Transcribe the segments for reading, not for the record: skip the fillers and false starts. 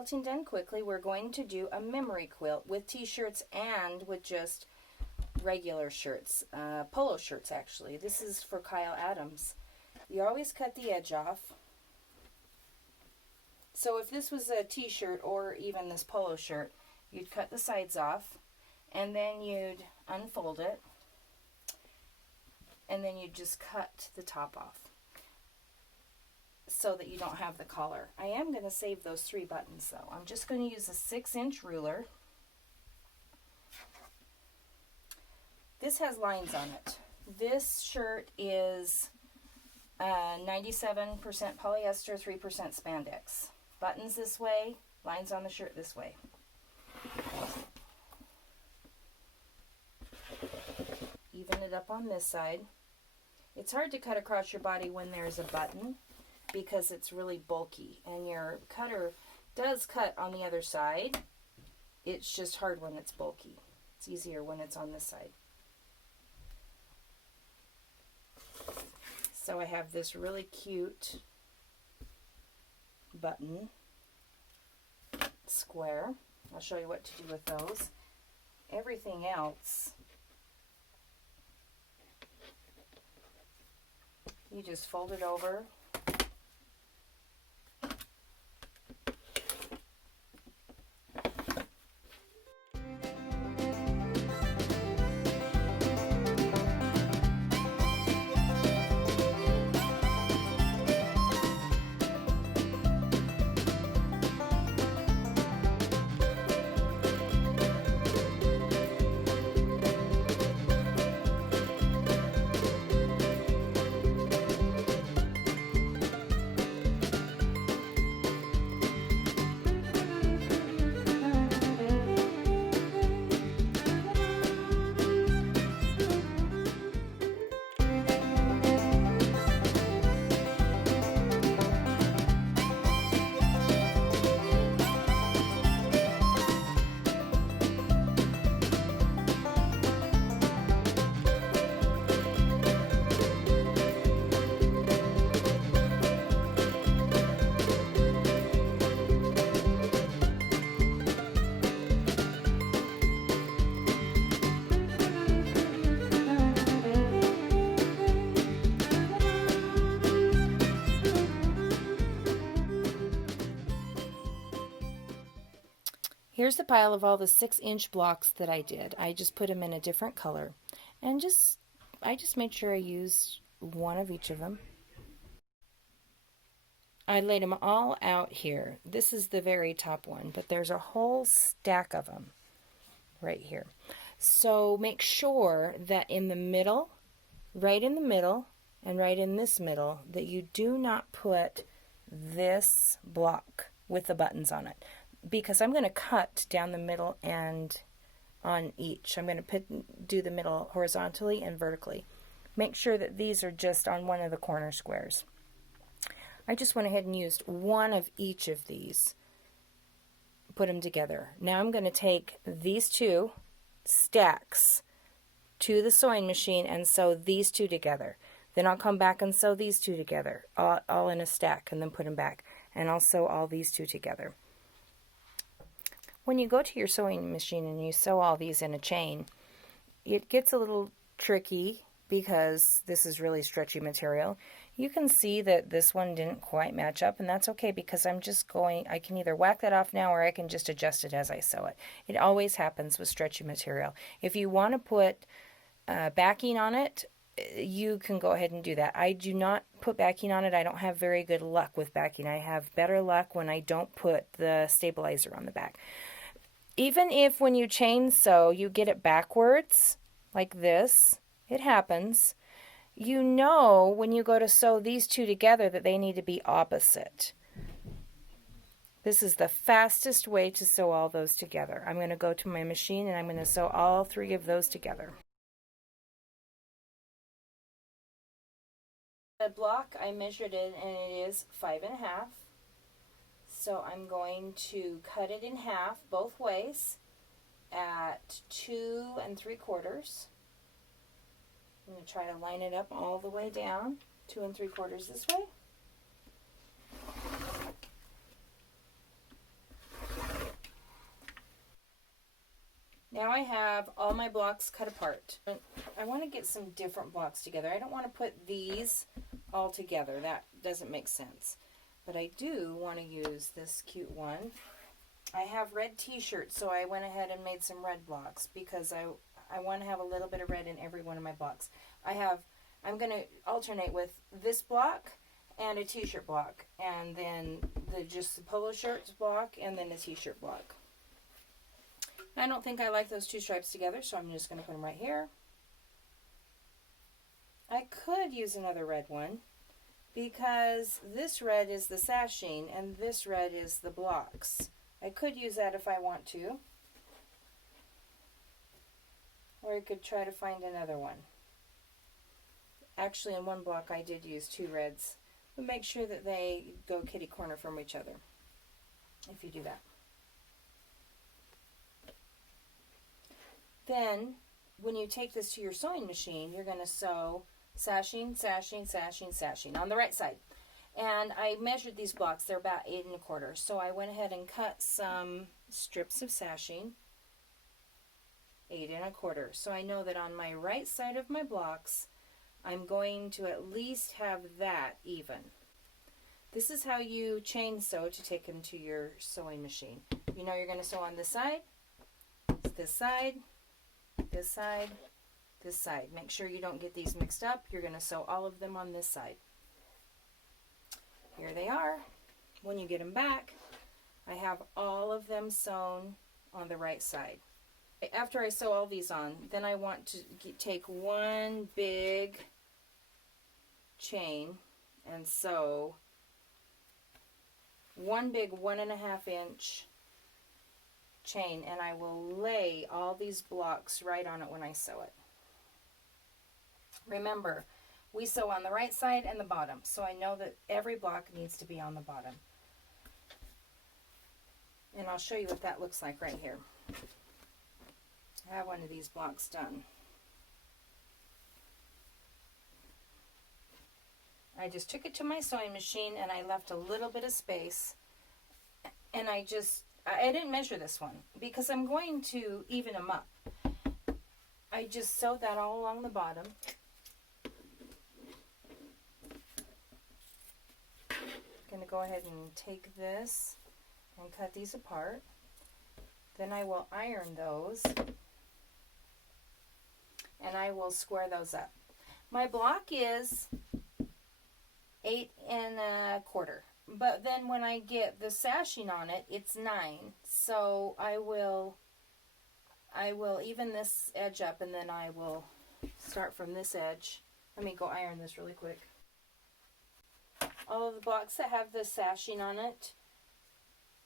quilting done quickly, we're going to do a memory quilt with t-shirts and with just regular shirts, polo shirts actually. This is for Kyle Adams. You always cut the edge off. So if this was a t-shirt or even this polo shirt, you'd cut the sides off and then you'd unfold it and then you'd just cut the top off so that you don't have the collar. I am going to save those 3 buttons though. I'm just going to use a 6-inch ruler. This has lines on it. This shirt is 97% polyester, 3% spandex. Buttons this way, lines on the shirt this way. Even it up on this side. It's hard to cut across your body when there's a button because it's really bulky, and your cutter does cut on the other side. It's just hard when it's bulky. It's easier when it's on this side. So I have this really cute button square. I'll show you what to do with those. Everything else, you just fold it over. Here's the pile of all the 6-inch blocks that I did. I just put them in a different color, and I just made sure I used one of each of them. I laid them all out here. This is the very top one, but there's a whole stack of them right here. So make sure that in the middle, right in the middle, and right in this middle, that you do not put this block with the buttons on it, because I'm going to cut down the middle and on each. I'm going to do the middle horizontally and vertically. Make sure that these are just on one of the corner squares. I just went ahead and used one of each of these, put them together. Now I'm going to take these 2 stacks to the sewing machine and sew these 2 together. Then I'll come back and sew these 2 together, all in a stack, and then put them back. And I'll sew all these 2 together. When you go to your sewing machine and you sew all these in a chain, it gets a little tricky because this is really stretchy material. You can see that this one didn't quite match up, and that's okay because I can either whack that off now or I can just adjust it as I sew it. It always happens with stretchy material. If you want to put backing on it, you can go ahead and do that. I do not put backing on it. I don't have very good luck with backing. I have better luck when I don't put the stabilizer on the back. Even if when you chain sew you get it backwards like this, it happens. You know when you go to sew these 2 together that they need to be opposite. This is the fastest way to sew all those together. I'm going to go to my machine and I'm going to sew all 3 of those together. The block, I measured it and it is 5 1/2. So I'm going to cut it in half both ways at 2 3/4. I'm going to try to line it up all the way down, 2 3/4 this way. Now I have all my blocks cut apart. I want to get some different blocks together. I don't want to put these all together. That doesn't make sense. But I do want to use this cute one. I have red t-shirts, so I went ahead and made some red blocks because I want to have a little bit of red in every one of my blocks. I'm going to alternate with this block and a t-shirt block, and then just the polo shirts block, and then a t-shirt block. I don't think I like those two stripes together, so I'm just going to put them right here. I could use another red one because this red is the sashing and this red is the blocks. I could use that if I want to. Or I could try to find another one. Actually, in one block I did use two reds. But make sure that they go kitty corner from each other if you do that. Then, when you take this to your sewing machine, you're going to sew sashing, sashing, sashing, sashing on the right side. And I measured these blocks. They're about 8 1/4. So I went ahead and cut some strips of sashing, 8 1/4. So I know that on my right side of my blocks, I'm going to at least have that even. This is how you chain sew to take them to your sewing machine. You know you're going to sew on this side, this side, this side, this side. Make sure you don't get these mixed up. You're going to sew all of them on this side. Here they are. When you get them back, I have all of them sewn on the right side. After I sew all these on, then I want to take one big chain and sew one big 1.5 inch chain, and I will lay all these blocks right on it when I sew it. Remember, we sew on the right side and the bottom, so I know that every block needs to be on the bottom. And I'll show you what that looks like right here. I have one of these blocks done. I just took it to my sewing machine and I left a little bit of space, and I didn't measure this one because I'm going to even them up. I just sewed that all along the bottom. I'm going to go ahead and take this and cut these apart. Then I will iron those and I will square those up. My block is 8 1/4, but then when I get the sashing on it, it's 9. So I will even this edge up, and then I will start from this edge. Let me go iron this really quick. All of the blocks that have the sashing on it,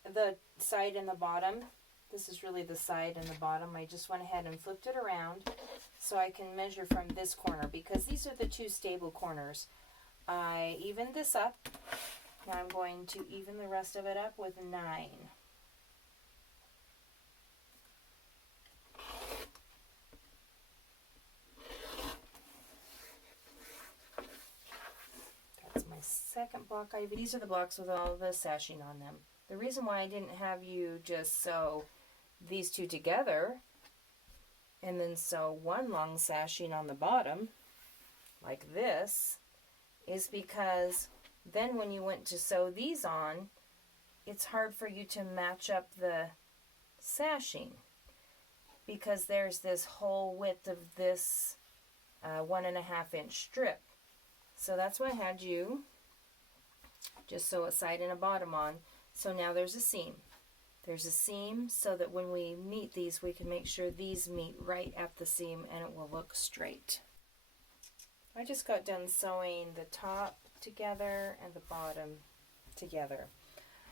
the side and the bottom, this is really the side and the bottom, I just went ahead and flipped it around so I can measure from this corner, because these are the two stable corners. I evened this up. Now I'm going to even the rest of it up with 9. That's my second block. These are the blocks with all the sashing on them. The reason why I didn't have you just sew these two together and then sew one long sashing on the bottom like this is because then when you went to sew these on, it's hard for you to match up the sashing because there's this whole width of this 1.5 inch strip. So that's why I had you just sew a side and a bottom on. So now there's a seam. There's a seam so that when we meet these, we can make sure these meet right at the seam and it will look straight. I just got done sewing the top together and the bottom together.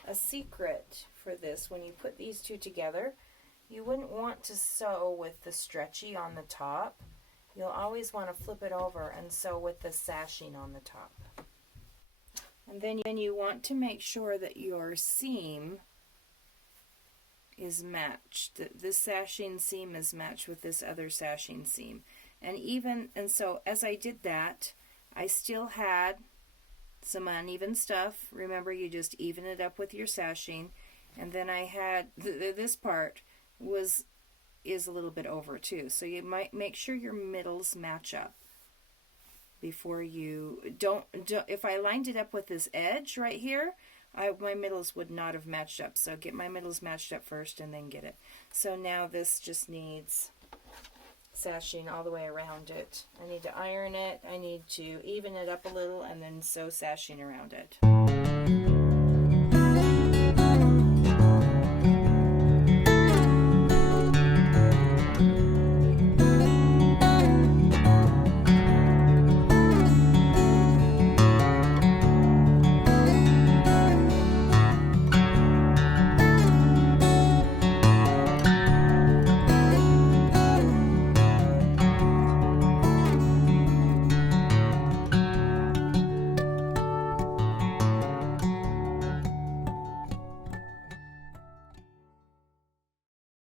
A secret for this, when you put these two together, you wouldn't want to sew with the stretchy on the top. You'll always want to flip it over and sew with the sashing on the top. And then you want to make sure that your seam is matched. This sashing seam is matched with this other sashing seam. And so as I did that, I still had some uneven stuff. Remember, you just even it up with your sashing. And then I had this part was is a little bit over too. So you might make sure your middles match up before you don't if I lined it up with this edge right here, my middles would not have matched up. So get my middles matched up first and then get it. So now this just needs sashing all the way around it. I need to iron it. I need to even it up a little and then sew sashing around it.